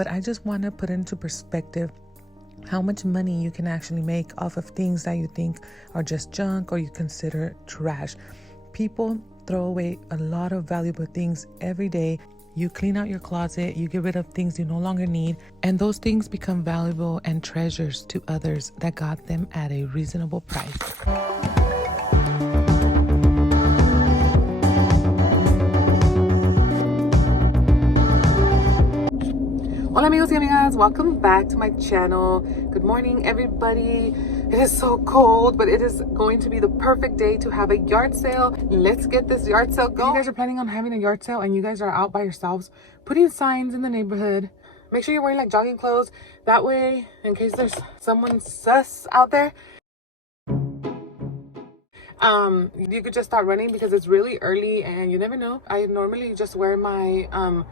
But I just want to put into perspective how much money you can actually make off of things that you think are just junk or you consider trash. People throw away a lot of valuable things every day. You clean out your closet, you get rid of things you no longer need, and those things become valuable and treasures to others that got them at a reasonable price. Hola amigos y amigas, welcome back to my channel. Good morning everybody. It is so cold, but it is going to be the perfect day to have a yard sale. Let's get this yard sale going. If you guys are planning on having a yard sale and you guys are out by yourselves, putting signs in the neighborhood, make sure you're wearing like jogging clothes. That way, in case there's someone sus out there, you could just start running because it's really early and you never know. I normally just wear my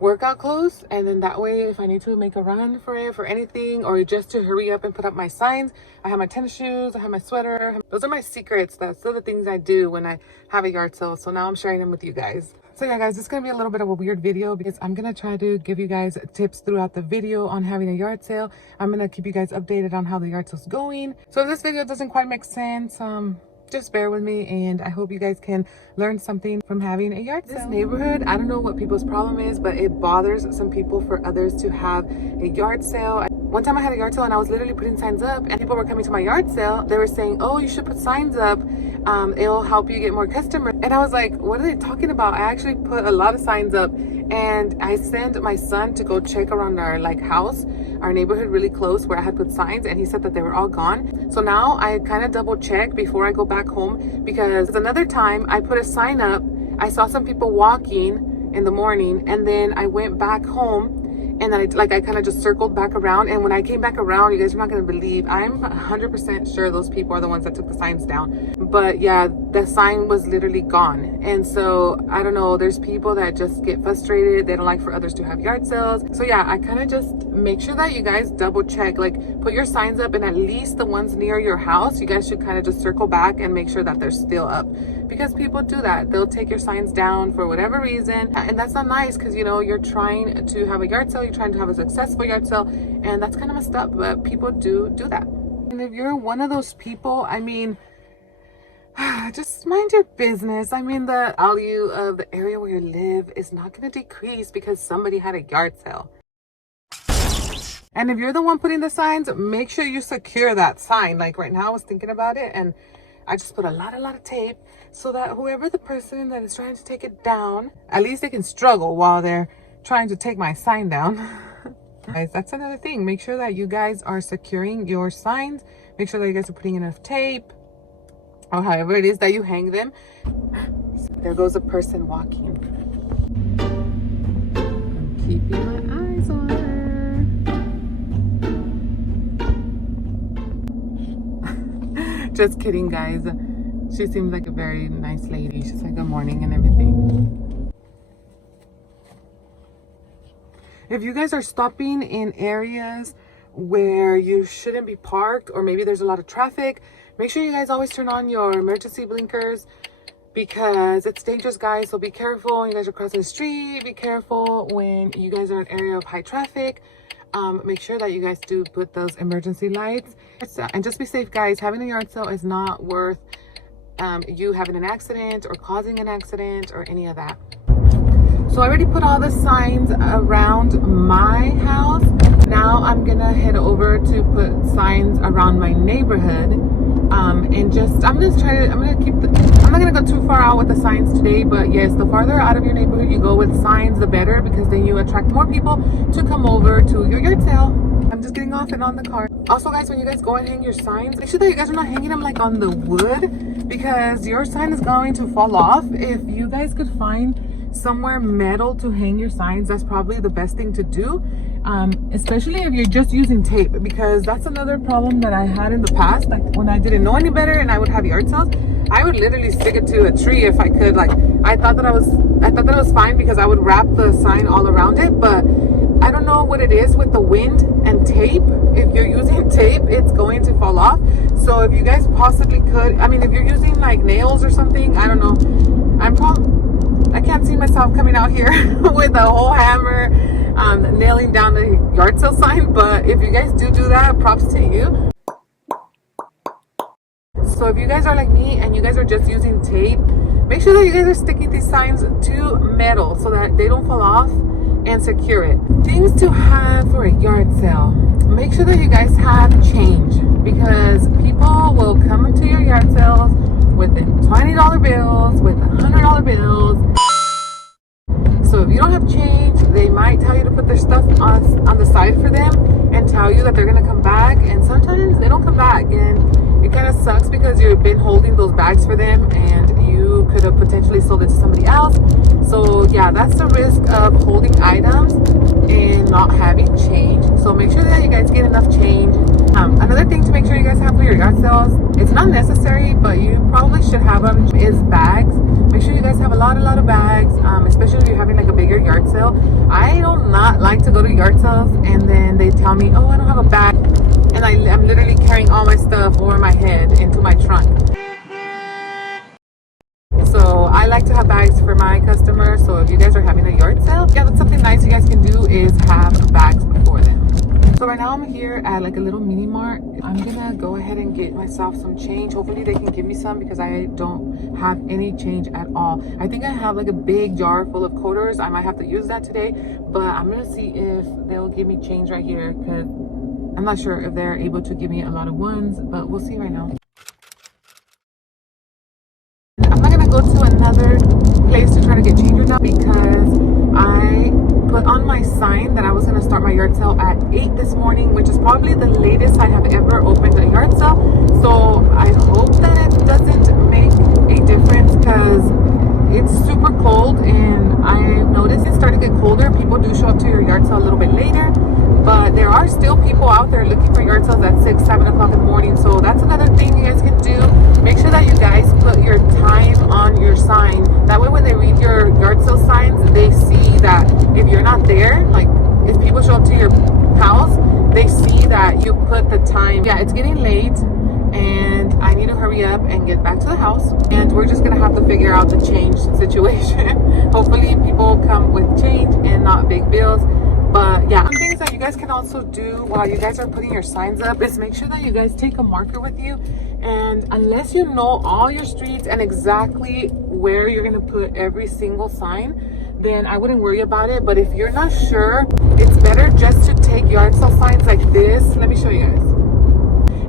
workout clothes, and then that way if I need to make a run for anything or just to hurry up and put up my signs, I have my tennis shoes, I have my sweater. Those are my secrets. That's the things I do when I have a yard sale. So now I'm sharing them with you guys. So yeah guys, it's gonna be a little bit of a weird video because I'm gonna try to give you guys tips throughout the video on having a yard sale. I'm gonna keep you guys updated on how the yard sale's going. So if this video doesn't quite make sense, just bear with me, and I hope you guys can learn something from having a yard sale. This neighborhood, I don't know what people's problem is, but it bothers some people for others to have a yard sale. One time I had a yard sale and I was literally putting signs up and people were coming to my yard sale. They were saying, oh, you should put signs up. It'll help you get more customers. And I was like, what are they talking about? I actually put a lot of signs up, and I sent my son to go check around our house, our neighborhood really close where I had put signs, and he said that they were all gone. So now I kind of double check before I go back home, because another time I put a sign up, I saw some people walking in the morning, and then I went back home and then I kind of just circled back around, and when I came back around, you guys are not going to believe, I'm 100% sure those people are the ones that took the signs down. But yeah, the sign was literally gone. And so I don't know, there's people that just get frustrated. They don't like for others to have yard sales. So yeah, I kind of just make sure that you guys double check, like put your signs up, and at least the ones near your house, you guys should kind of just circle back and make sure that they're still up, because people do that. They'll take your signs down for whatever reason, and that's not nice, because you know, you're trying to have a yard sale, you're trying to have a successful yard sale, and that's kind of messed up, but people do that. And if you're one of those people, I mean, just mind your business. I mean, the value of the area where you live is not going to decrease because somebody had a yard sale. And if you're the one putting the signs, make sure you secure that sign. Like right now I was thinking about it, and I just put a lot of tape so that whoever the person that is trying to take it down, at least they can struggle while they're trying to take my sign down. Guys, that's another thing. Make sure that you guys are securing your signs. Make sure that you guys are putting enough tape, or however it is that you hang them. There goes a person walking. I'm keeping my eyes on her. Just kidding, guys. She seems like a very nice lady. She's like, good morning and everything. If you guys are stopping in areas where you shouldn't be parked, or maybe there's a lot of traffic, make sure you guys always turn on your emergency blinkers, because it's dangerous, guys. So be careful when you guys are crossing the street. Be careful when you guys are in an area of high traffic. Make sure that you guys do put those emergency lights, and just be safe, guys. Having a yard sale is not worth you having an accident or causing an accident or any of that. So I already put all the signs around my house. Now I'm gonna head over to put signs around my neighborhood, and just I'm not gonna go too far out with the signs today, but yes, the farther out of your neighborhood you go with signs, the better, because then you attract more people to come over to your yard sale. I'm just getting off and on the car. Also guys, when you guys go and hang your signs, make sure that you guys are not hanging them like on the wood, because your sign is going to fall off. If you guys could find somewhere metal to hang your signs, that's probably the best thing to do, especially if you're just using tape, because that's another problem that I had in the past. Like when I didn't know any better and I would have yard sales, I would literally stick it to a tree if I could. Like I thought that it was fine because I would wrap the sign all around it, but I don't know what it is with the wind and tape. If you're using tape, it's going to fall off. So if you guys possibly could, I mean, if you're using like nails or something, I don't know, I can't see myself coming out here with a whole hammer, nailing down the yard sale sign. But if you guys do that, props to you. So if you guys are like me and you guys are just using tape, make sure that you guys are sticking these signs to metal so that they don't fall off, and secure it. Things to have for a yard sale. Make sure that you guys have change, because people will come to your yard sales with $20 bills, with $100 bills. So if you don't have change, they might tell you to put their stuff on the side for them and tell you that they're gonna come back, and sometimes they don't come back, and it kind of sucks because you've been holding those bags for them and you could have potentially sold it to somebody else. So yeah, that's the risk of holding items and not having change. So make sure that you guys get enough change. Another thing to make sure you guys have for your yard sales, it's not necessary, but you probably should have them, is bags. Make sure you guys have a lot of bags, especially if you're having like a bigger yard sale. I do not like to go to yard sales and then they tell me, oh, I don't have a bag, and I'm literally carrying all my stuff over my head into my trunk. So I like to have bags for my customers. So if you guys are having a yard sale, yeah, that's something nice you guys can do, is have bags for them. So right now I'm here at like a little mini mart. I'm gonna go ahead and get myself some change. Hopefully they can give me some, because I don't have any change at all. I think I have like a big jar full of quarters. I might have to use that today, but I'm gonna see if they'll give me change right here, because I'm not sure if they're able to give me a lot of ones, but we'll see right now. I'm not gonna go to another place to try to get change right now, because I put on my sign that I was gonna start my yard sale at 8 this morning, which is probably the latest I have ever opened a yard sale. So I hope that it doesn't make a difference, because it's super cold, and I noticed it started to get colder. People do show up to your yard sale a little bit later, but there are still people out there looking for yard sales at 6, 7 o'clock in the morning. So that's another thing you guys can do. Make sure that you guys put your time on your sign. That way when they read your yard sale signs, they see that if you're not there, like if people show up to your house, they see that you put the time. Yeah, it's getting late and I need to hurry up and get back to the house, and we're just gonna have to figure out the change situation. Hopefully people come with change and not big bills. But yeah, some things that you guys can also do while you guys are putting your signs up is make sure that you guys take a marker with you. And unless you know all your streets and exactly where you're gonna put every single sign, then I wouldn't worry about it. But if you're not sure, it's better just to take yard sale signs like this. Let me show you guys.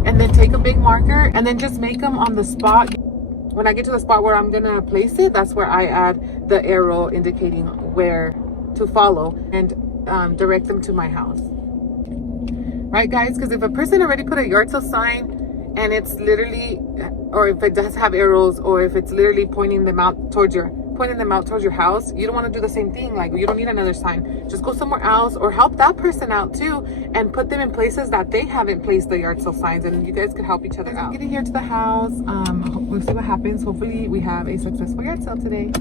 And then take a big marker and then just make them on the spot. When I get to the spot where I'm gonna place it, that's where I add the arrow indicating where to follow and direct them to my house. Right, guys? Because if a person already put a yard sale sign and it's literally, or if it does have arrows, or if it's literally pointing them out towards your house, you don't want to do the same thing. Like, you don't need another sign. Just go somewhere else, or help that person out too and put them in places that they haven't placed the yard sale signs, and you guys could help each other out. Getting here to the house, we'll see what happens. Hopefully we have a successful yard sale today.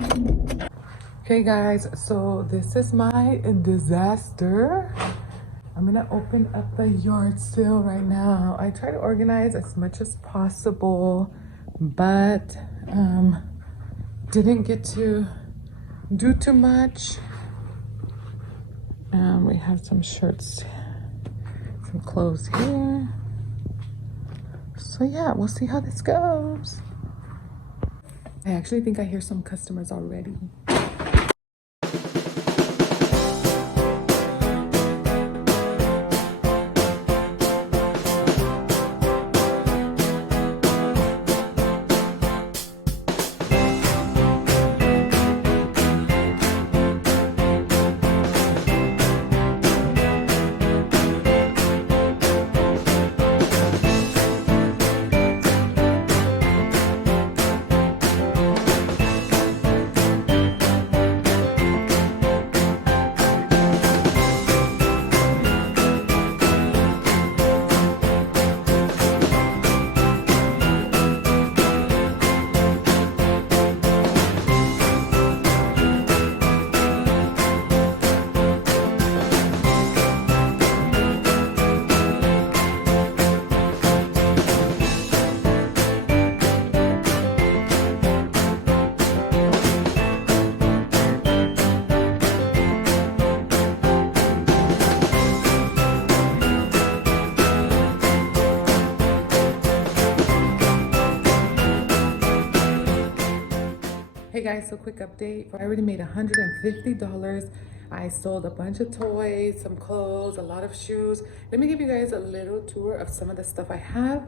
Okay guys, so this is my disaster. I'm gonna open up the yard sale right now. I try to organize as much as possible, but didn't get to do too much. We have some shirts, some clothes here. So yeah, we'll see how this goes. I actually think I hear some customers already. Hey guys, so quick update. I already made $150. I sold a bunch of toys, some clothes, a lot of shoes. Let me give you guys a little tour of some of the stuff I have.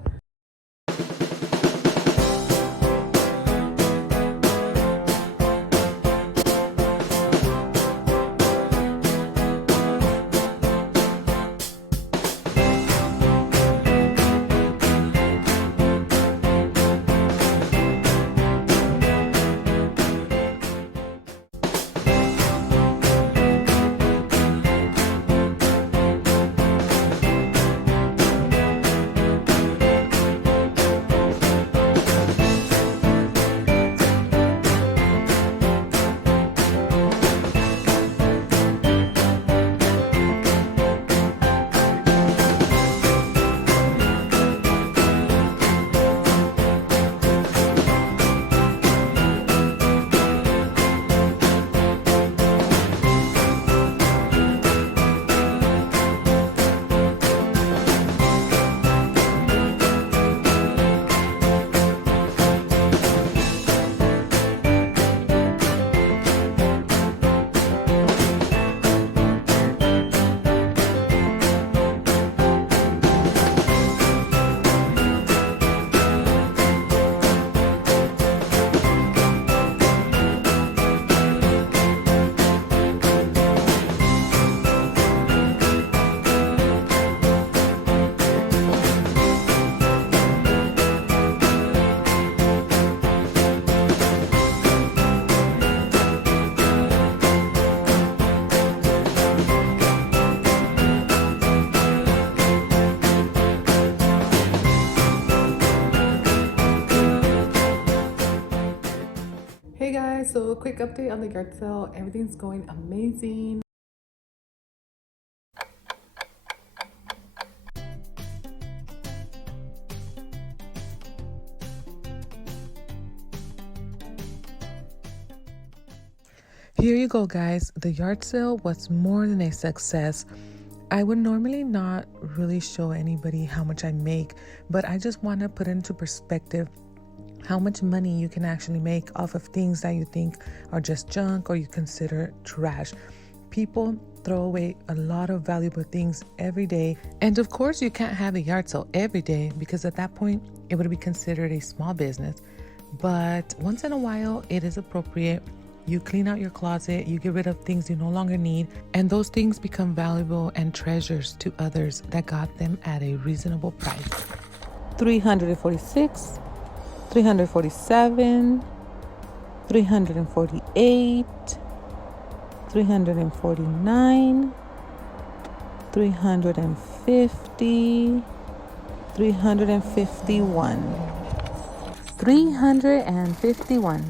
Hey guys, so a quick update on the yard sale. Everything's going amazing. Here you go, guys. The yard sale was more than a success. I would normally not really show anybody how much I make, but I just want to put into perspective how much money you can actually make off of things that you think are just junk or you consider trash. People throw away a lot of valuable things every day. And of course, you can't have a yard sale every day because at that point, it would be considered a small business. But once in a while, it is appropriate. You clean out your closet, you get rid of things you no longer need, and those things become valuable and treasures to others that got them at a reasonable price. 346, 347, 348, 349, 350, 351, 351.